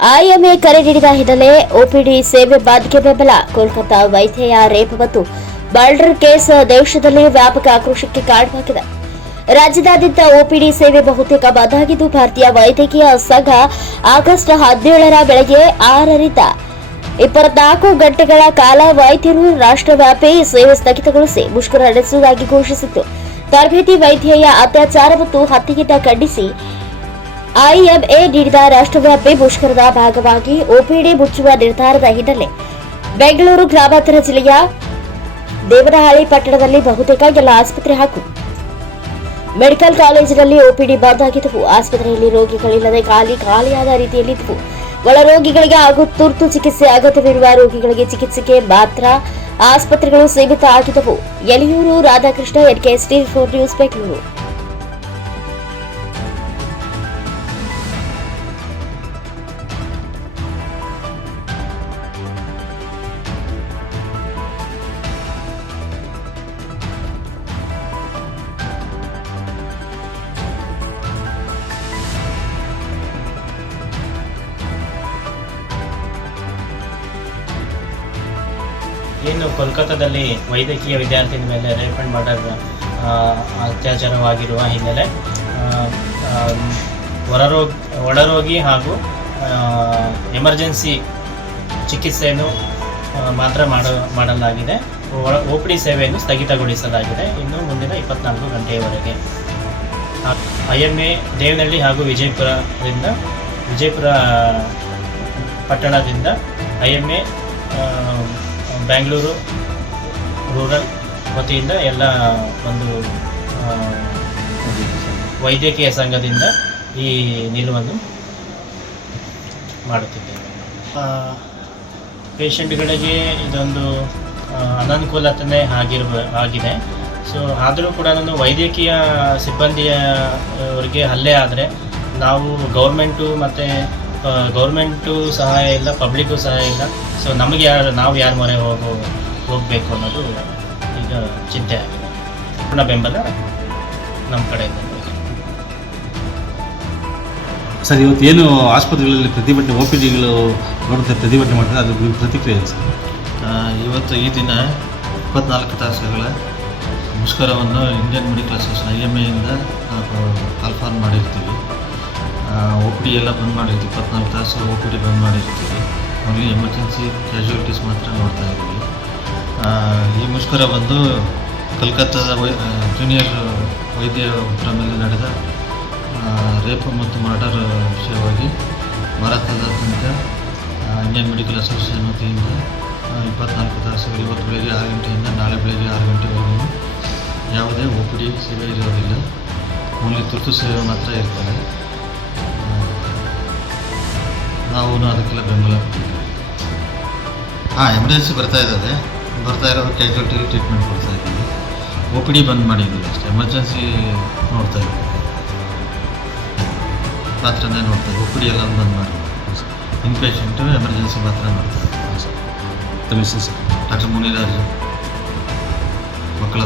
IMA ಕರೆ ನೀಡಿದ ಹಿನ್ನೆಲೆ ಒಪಿಡಿ ಸೇವೆ ಬಾದ್ಗೆ ಬೆಂಬಲ. ಕೋಲ್ಕತ್ತಾ ವೈದ್ಯೆಯ ರೇಪ್ ಮತ್ತು ಮರ್ಡರ್ ಕೇಸ್ ದೇಶದಲ್ಲಿ ವ್ಯಾಪಕ ಆಕ್ರೋಶಕ್ಕೆ ಕಾರಣವಾಗಿದೆ. ರಾಜ್ಯದಾದ್ಯಂತ ಒಪಿಡಿ ಸೇವೆ ಬಹುತೇಕ ಬಂದಾಗಿದ್ದು ಭಾರತೀಯ ವೈದ್ಯಕೀಯ ಸಂಘ ಆಗಸ್ಟ್ ಹದಿನೇಳರ ಬೆಳಗ್ಗೆ ಆರರಿಂದ ಇಪ್ಪತ್ನಾಲ್ಕು ಗಂಟೆಗಳ ಕಾಲ ವೈದ್ಯರು ರಾಷ್ಟ್ರವ್ಯಾಪಿ ಸೇವೆ ಸ್ಥಗಿತಗೊಳಿಸಿ ಮುಷ್ಕರ ನಡೆಸುವುದಾಗಿ ಘೋಷಿಸಿತ್ತು. ತರಬೇತಿ ವೈದ್ಯೆಯ ಅತ್ಯಾಚಾರ ಮತ್ತು ಹತ್ಯೆಯಿಂದ ಖಂಡಿಸಿ ಐಎಂಎ ನೀಡಿದ ರಾಷ್ಟ್ರವ್ಯಾಪಿ ಮುಷ್ಕರದ ಭಾಗವಾಗಿ ಒಪಿಡಿ ಮುಚ್ಚುವ ನಿರ್ಧಾರದ ಹಿನ್ನೆಲೆ ಬೆಂಗಳೂರು ಗ್ರಾಮಾಂತರ ಜಿಲ್ಲೆಯ ದೇವನಹಳ್ಳಿ ಪಟ್ಟಣದಲ್ಲಿ ಬಹುತೇಕ ಎಲ್ಲ ಆಸ್ಪತ್ರೆ ಹಾಗೂ ಮೆಡಿಕಲ್ ಕಾಲೇಜಿನಲ್ಲಿ ಒಪಿಡಿ ಬಂದ್ ಆಗಿದ್ದವು ಆಸ್ಪತ್ರೆಯಲ್ಲಿ ರೋಗಿಗಳಿಲ್ಲದೆ ಖಾಲಿ ಖಾಲಿಯಾದ ರೀತಿಯಲ್ಲಿದ್ದವು ಒಳ ರೋಗಿಗಳಿಗೆ ಹಾಗೂ ತುರ್ತು ಚಿಕಿತ್ಸೆ ಅಗತ್ಯವಿರುವ ರೋಗಿಗಳಿಗೆ ಚಿಕಿತ್ಸೆಗೆ ಮಾತ್ರ ಆಸ್ಪತ್ರೆಗಳು ಸೀಮಿತ ಆಗಿದ್ದವು. Yaliyur Radhakrishna NKST four news, Bengaluru. ಏನು ಕೋಲ್ಕತ್ತಾದಲ್ಲಿ ವೈದ್ಯಕೀಯ ವಿದ್ಯಾರ್ಥಿನ ಮೇಲೆ ರೇಪ್ ಅಂಡ್ ಮರ್ಡರ್ ಅತ್ಯಾಚಾರವಾಗಿರುವ ಹಿನ್ನೆಲೆ ಹೊರರೋಗಿ, ಒಳರೋಗಿ ಹಾಗೂ ಎಮರ್ಜೆನ್ಸಿ ಚಿಕಿತ್ಸೆಯನ್ನು ಮಾತ್ರ ಮಾಡ, ಮಾಡಲಾಗಿದೆ. ಒಳ ಒ ಪಿ ಡಿ ಸೇವೆಯನ್ನು ಸ್ಥಗಿತಗೊಳಿಸಲಾಗಿದೆ. ಇನ್ನು ಮುಂದಿನ ಇಪ್ಪತ್ನಾಲ್ಕು ಗಂಟೆಯವರೆಗೆ. ಐ ಎಂ ಎ ದೇವನಹಳ್ಳಿ ಹಾಗೂ ವಿಜಯಪುರದಿಂದ, ವಿಜಯಪುರ, ಪಟ್ಟಣದಿಂದ I M A Bangalore rural ವತಿಯಿಂದ ಎಲ್ಲ ಒಂದು ವೈದ್ಯಕೀಯ ಸಂಘದಿಂದ ಈ ನಿಲುವನ್ನು ಮಾಡುತ್ತಿದ್ದೇವೆ. ಪೇಷಂಟ್ಗಳಿಗೆ ಇದೊಂದು ಅನನುಕೂಲತೆ ಆಗಿರ್ಬ ಆಗಿದೆ. ಸೊ ಆದರೂ ಕೂಡ ನಾನು ವೈದ್ಯಕೀಯ ಸಿಬ್ಬಂದಿಯವರಿಗೆ ಹಲ್ಲೆ ಆದರೆ ನಾವು ಗೌರ್ಮೆಂಟು ಮತ್ತು ಗೌರ್ಮೆಂಟು ಸಹಾಯ ಇಲ್ಲ ಪಬ್ಲಿಕ್ಕು ಸಹಾಯ ಇಲ್ಲ. ಸೊ ನಮಗೆ ಯಾರು ನಾವು ಯಾರ ಮೊರೆ ಹೋಗೋ ಹೋಗಬೇಕು ಅನ್ನೋದು ಈಗ ಚಿಂತೆ ಆಗಿದೆ. ಪೂರ್ಣ ಬೆಂಬಲ ನಮ್ಮ ಕಡೆಯಿಂದ. ಇದೆ. ಸರ್ ಇವತ್ತು ಏನು ಆಸ್ಪತ್ರೆಗಳಲ್ಲಿ ಪ್ರತಿಭಟನೆ ಒ ಪಿ ಡಿಗಳು ನೋಡುತ್ತೆ ಪ್ರತಿಭಟನೆ ಮಾಡ್ತಾರೆ ಅದು ಪ್ರತಿಕ್ರಿಯೆ ಸರ್? ಆ, ಇವತ್ತು ಈ ದಿನ ಇಪ್ಪತ್ನಾಲ್ಕು ತಾಸುಗಳ ಮುಷ್ಕರವನ್ನು Indian medical association I M ಐಯಿಂದ ನಾವು ಕಾಲ್ಫಾರ್ಮ್ ಮಾಡಿರ್ತೀವಿ. ಒ ಪಿ ಎಲ್ಲ ಬಂದ್ ಮಾಡಿರ್ತೀವಿ ಇಪ್ಪತ್ನಾಲ್ಕು ತಾಸು ಒ ಪಿ ಡಿ ಬಂದ್ ಮಾಡಿರ್ತೀವಿ. ಓನ್ಲಿ ಎಮರ್ಜೆನ್ಸಿ ಕ್ಯಾಶುಯಾಲಿಟೀಸ್ ಮಾತ್ರ ನೋಡ್ತಾ ಇದ್ದೀವಿ. ಈ ಮುಷ್ಕರ ಬಂದು ಕಲ್ಕತ್ತಾದ ವೈ ಜೂನಿಯರ್ ವೈದ್ಯ ಒಬ್ಬರ ಮೇಲೆ ನಡೆದ ರೇಪ್ ಮತ್ತು ಮರ್ಡರ್ ವಿಷಯವಾಗಿ ಭಾರತದಾದ್ಯಂತ ಇಂಡಿಯನ್ ಮೆಡಿಕಲ್ ಅಸೋಸಿಯೇಷನ್ ವತಿಯಿಂದ ಇಪ್ಪತ್ನಾಲ್ಕು ತಾಸುಗಳು ಇವತ್ತು ಬೆಳಗ್ಗೆ ಆರು ಗಂಟೆಯಿಂದ ನಾಳೆ ಬೆಳಗ್ಗೆ ಆರು ಗಂಟೆವರೆಗೂ ಯಾವುದೇ ಒ ಪಿ ಡಿ ಸೇವೆ ಇರೋದಿಲ್ಲ. ಓನ್ಲಿ ತುರ್ತು ಸೇವೆ ಮಾತ್ರ ಇರ್ತದೆ. ನಾವು ಅದಕ್ಕೆಲ್ಲ ಬೆಂಬಲ. ಹಾಂ ಎಮರ್ಜೆನ್ಸಿ ಬರ್ತಾ ಇದ್ದಾವೆ ಬರ್ತಾ ಇರೋದು ಕ್ಯಾಶುಯಾಲಿಟಿ ಟ್ರೀಟ್ಮೆಂಟ್ ಕೊಡ್ತಾ ಇದ್ದೀವಿ. ಒ ಪಿ ಡಿ ಬಂದ್ ಮಾಡಿದ್ದೀವಿ ಅಷ್ಟೇ. ಎಮರ್ಜೆನ್ಸಿ ನೋಡ್ತಾ ಇದ್ದೀವಿ. ಮಾತ್ರನೇ ನೋಡ್ತಾ ಇದ್ದೀವಿ. ಒ ಪಿ ಡಿ ಎಲ್ಲ ಬಂದ್ ಮಾಡಿ ಇನ್ಪೇಷೆಂಟು ಎಮರ್ಜೆನ್ಸಿ ಮಾತ್ರ ನೋಡ್ತಾ ಇದ್ದೀವಿ. ತಮ್ಮ ಹೆಸರು ಸರ್. ಡಾಕ್ಟರ್ ಮುನಿರಾಜು ಮಕ್ಕಳ